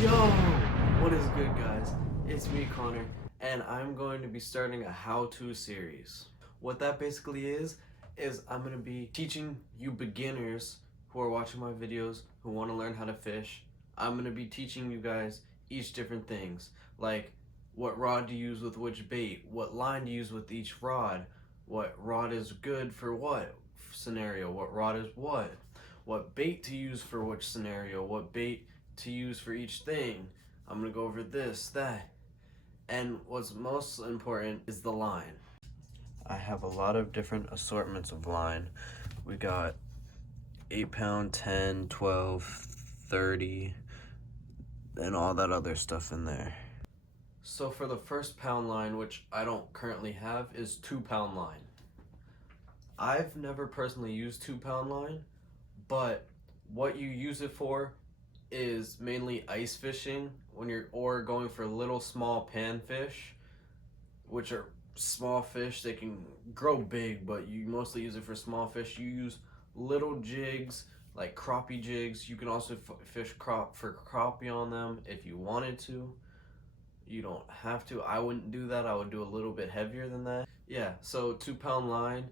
Yo, what is good, guys? It's me, Connor, and I'm going to be starting a how-to series. What that basically is I'm going to be teaching you beginners who are watching my videos who want to learn how to fish. I'm going to be teaching you guys each different things, like what rod to use with which bait, what line to use with each rod, what rod is good for what scenario, what rod is what bait to use for which scenario, what bait to use for each thing. I'm gonna go over this, that, and what's most important is the line. I have a lot of different assortments of line. We got 8 pound, 10, 12, 30, and all that other stuff in there. So for the first pound line, which I don't currently have, is 2 pound line. I've never personally used 2 pound line, but what you use it for is mainly ice fishing when or going for little small panfish, which are small fish. They can grow big, but you mostly use it for small fish. You use little jigs like crappie jigs. You can also fish for crappie on them if you wanted to. You don't have to. I wouldn't do that. I would do a little bit heavier than that. Yeah, so 2 pound line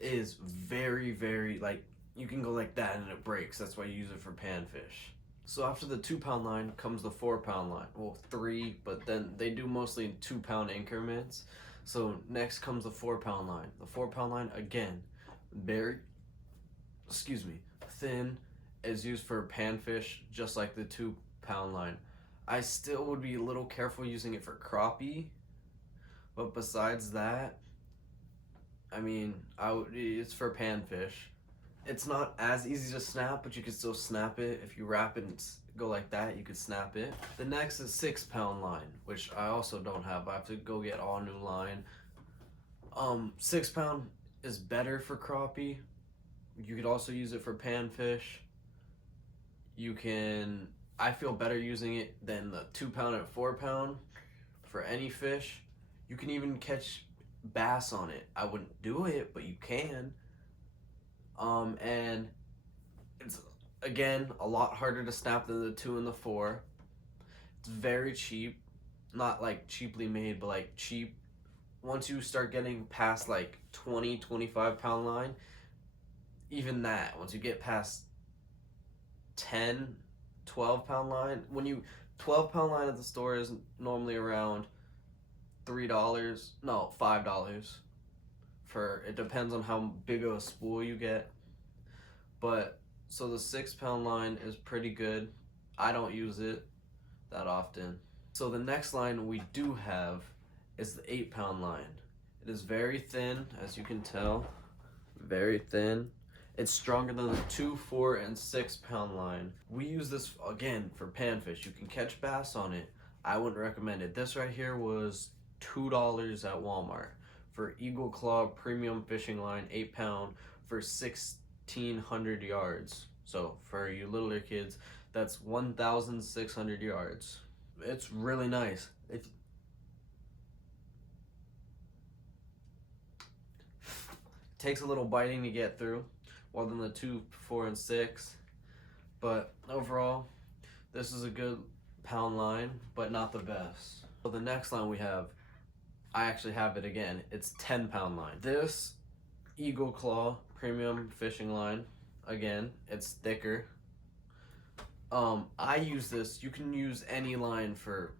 is very, like, you can go like that and it breaks. That's why you use it for panfish. So after the 2 pound line comes the 4 pound line. Well, 3, but then they do mostly in 2 pound increments. So next comes the 4 pound line. The 4 pound line, again, very, thin, is used for panfish just like the 2 pound line. I still would be a little careful using it for crappie, but besides that, I mean, it's for panfish. It's not as easy to snap, but you can still snap it. If you wrap it and go like that, you could snap it. The next is 6 pound line, which I also don't have. I have to go get all new line. 6 pound is better for crappie. You could also use it for panfish. I feel better using it than the 2 pound and 4 pound for any fish. You can even catch bass on it. I wouldn't do it, but you can. And it's, again, a lot harder to snap than the 2 and the 4. It's very cheap. Not like cheaply made, but like cheap. Once you start getting past like 20, 25 pound line, even that, once you get past 10, 12 pound line, 12 pound line at the store is normally around $3, no, $5. It depends on how big of a spool you get. But so the 6 pound line is pretty good. I don't use it that often. So the next line we do have is the 8 pound line. It is very thin, as you can tell, very thin. It's stronger than the 2, 4, and 6 pound line. We use this again for panfish. You can catch bass on it. I wouldn't recommend it. This right here was $2 at Walmart for Eagle Claw premium fishing line, 8 pound, for 1,600 yards. So for you littler kids, that's 1,600 yards. It's really nice. It takes a little biting to get through, more than the 2, 4, and 6. But overall, this is a good pound line, but not the best. So the next line we have, I actually have it again. It's 10 pound line. This Eagle Claw premium fishing line, again, it's thicker. I use this. You can use any line for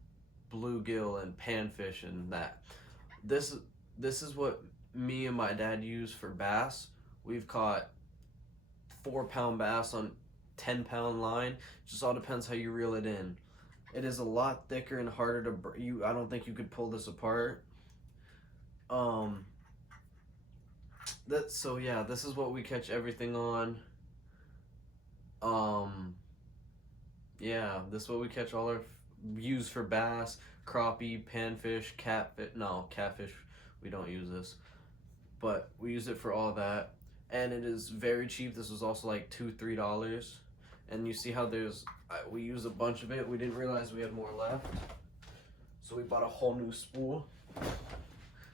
bluegill and panfish and that. This is what me and my dad use for bass. We've caught 4 pound bass on 10 pound line. Just all depends how you reel it in. It is a lot thicker and harder to I don't think you could pull this apart. So yeah, this is what we catch everything on. Yeah, this is what we catch all our use for bass, crappie, panfish, catfish. We don't use this, but we use it for all that, and it is very cheap. This was also like $2, $3, and you see how we use a bunch of it. We didn't realize we had more left, so we bought a whole new spool.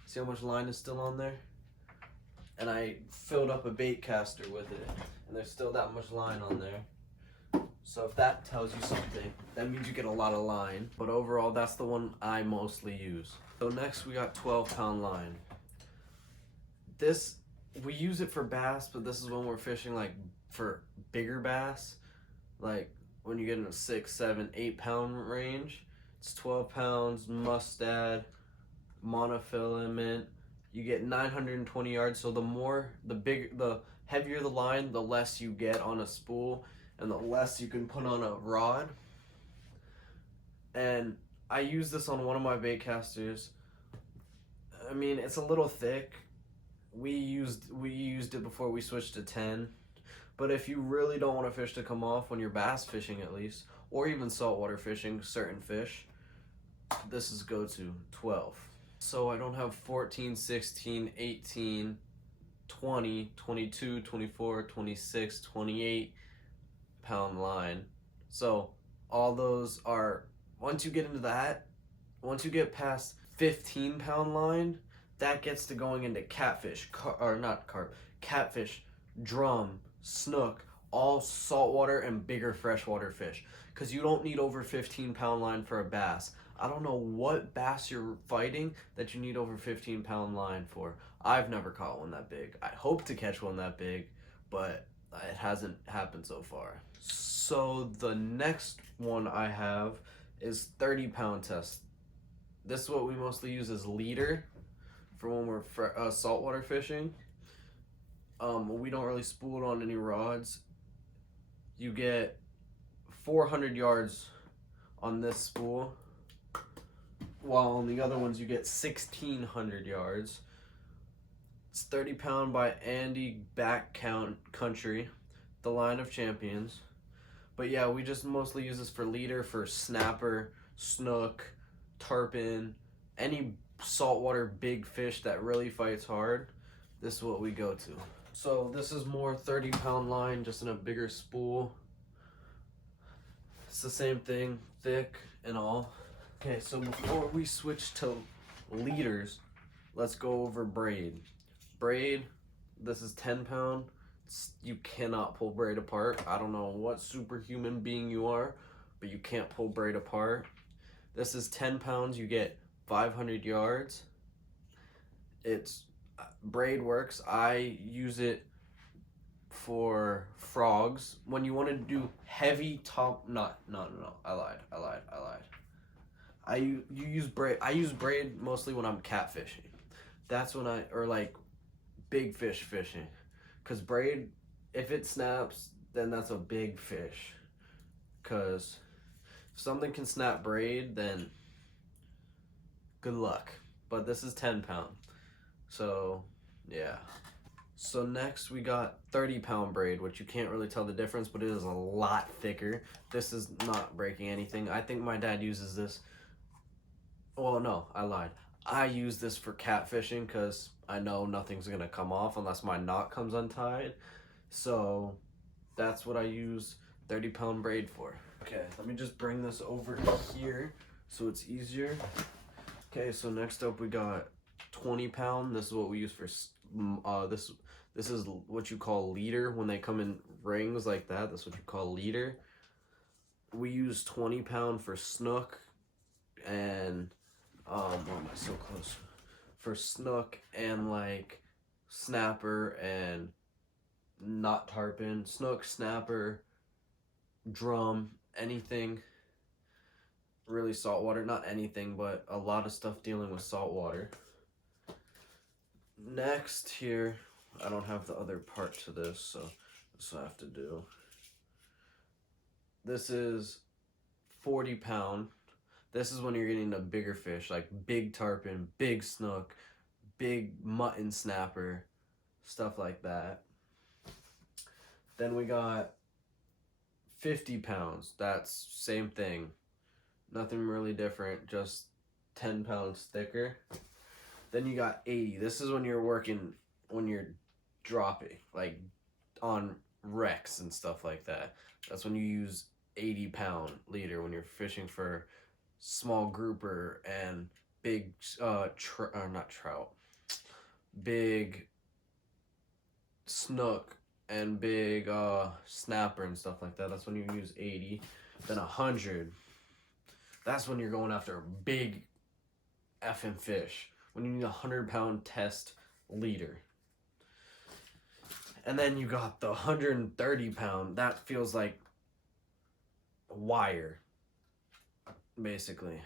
See how much line is still on there? And I filled up a bait caster with it, and there's still that much line on there. So if that tells you something, that means you get a lot of line. But overall, that's the one I mostly use. So next we got 12-pound line. This, we use it for bass, but this is when we're fishing like for bigger bass. Like when you get in a 6, 7, 8-pound range, it's 12 pounds, mustad, monofilament. You get 920 yards. So the heavier the line, the less you get on a spool, and the less you can put on a rod. And I use this on one of my bait casters. I mean, it's a little thick. We used it before we switched to 10. But if you really don't want a fish to come off when you're bass fishing, at least, or even saltwater fishing certain fish, this is go-to 12. So I don't have 14, 16, 18, 20, 22, 24, 26, 28 pound line. So all those are, once you get into that, once you get past 15-pound line, that gets to going into catfish, catfish, drum, snook, all saltwater and bigger freshwater fish. Because you don't need over 15-pound line for a bass. I don't know what bass you're fighting that you need over 15-pound line for. I've never caught one that big. I hope to catch one that big, but it hasn't happened so far. So the next one I have is 30-pound test. This is what we mostly use as leader for when we're saltwater fishing. We don't really spool it on any rods. You get 400 yards on this spool, while on the other ones you get 1,600 yards. It's 30 pound by Andy Country, the line of champions. But yeah, we just mostly use this for leader, for snapper, snook, tarpon, any saltwater big fish that really fights hard. This is what we go to. So this is more 30-pound line, just in a bigger spool. It's the same thing, thick and all. Okay, so before we switch to leaders, let's go over braid. Braid, this is 10-pound. You cannot pull braid apart. I don't know what superhuman being you are, but you can't pull braid apart. This is 10 pounds. You get 500 yards. It's braid works. I use it for frogs when you want to do heavy top. No. I lied. You use braid. I use braid mostly when I'm catfishing. That's when or like big fish fishing. Cause braid, if it snaps, then that's a big fish. Cause if something can snap braid, then good luck. But this is 10-pound. So yeah. So next we got 30-pound braid, which you can't really tell the difference, but it is a lot thicker. This is not breaking anything. I think my dad uses this. Well, no, I lied. I use this for catfishing because I know nothing's gonna come off unless my knot comes untied. So that's what I use 30-pound braid for. Okay, let me just bring this over here so it's easier. Okay, so next up we got 20-pound. This is what we use for this is what you call leader. When they come in rings like that, that's what you call leader. We use 20-pound for snook and why am I so close? For snook and like snapper and not tarpon, snook, snapper, drum, anything really saltwater. Not anything, but a lot of stuff dealing with saltwater. Next here, I don't have the other part to this, so this I have to do. This is 40-pound. This is when you're getting a bigger fish, like big tarpon, big snook, big mutton snapper, stuff like that. Then we got 50 pounds. That's same thing. Nothing really different, just 10 pounds thicker. Then you got 80. This is when you're working, when you're dropping, like on wrecks and stuff like that. That's when you use 80-pound leader when you're fishing for small grouper and big not trout, big snook and big snapper and stuff like that. That's when you use 80. Then 100. That's when you're going after a big effing fish. When you need a 100-pound test leader. And then you got the 130-pound. That feels like wire, basically.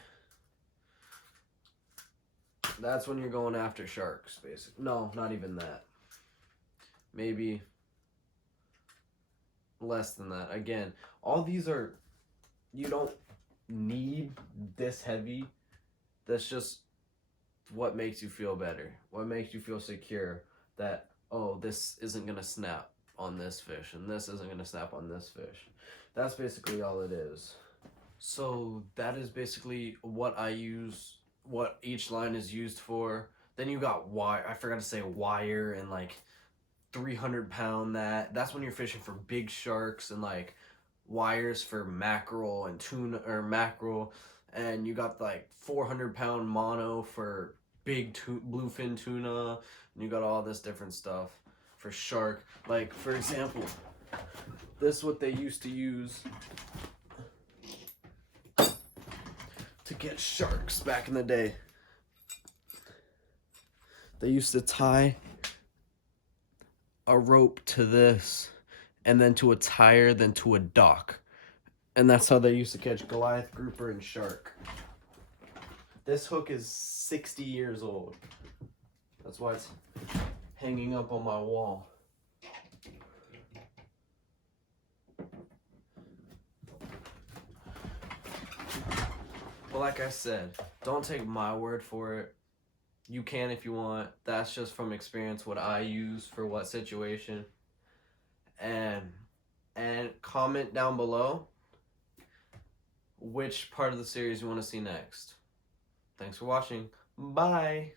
That's when you're going after sharks, basically. No, not even that. Maybe less than that. Again, all these are, you don't need this heavy. That's just what makes you feel better. What makes you feel secure that, oh, this isn't going to snap on this fish and this isn't going to snap on this fish. That's basically all it is. So that is basically what I use, what each line is used for. Then you got wire. I forgot to say wire and like 300-pound that's when you're fishing for big sharks, and like wires for mackerel and tuna, or mackerel, and you got like 400-pound mono for big bluefin tuna, and you got all this different stuff for shark. Like for example, this is what they used to use to get sharks back in the day. They used to tie a rope to this, and then to a tire, then to a dock. And that's how they used to catch Goliath, grouper, and shark. This hook is 60 years old. That's why it's hanging up on my wall. But like I said, don't take my word for it. You can if you want. That's just from experience, what I use for what situation. And comment down below which part of the series you want to see next. Thanks for watching. Bye.